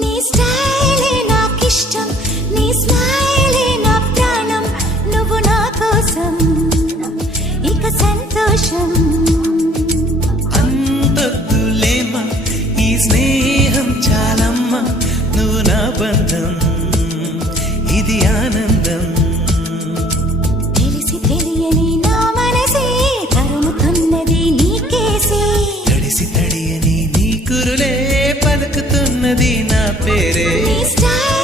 నీ స్టైలే నాకిష్టం, నీ స్మైలే నా ప్రాణం, నువ్వు నా కోసం ఇక సంతోషం. అంతొద్దులేమా ఈ స్నేహం చాలమ్మా, నువ్వు నా బంధం ఇది ఆనందం. తెలిసి తెలియని నా మనసే తరుముతున్నది నీకేసే, తడిసి తడియని నీ కురులే పలుకుతున్నది నా పేరే. నీ స్టైల్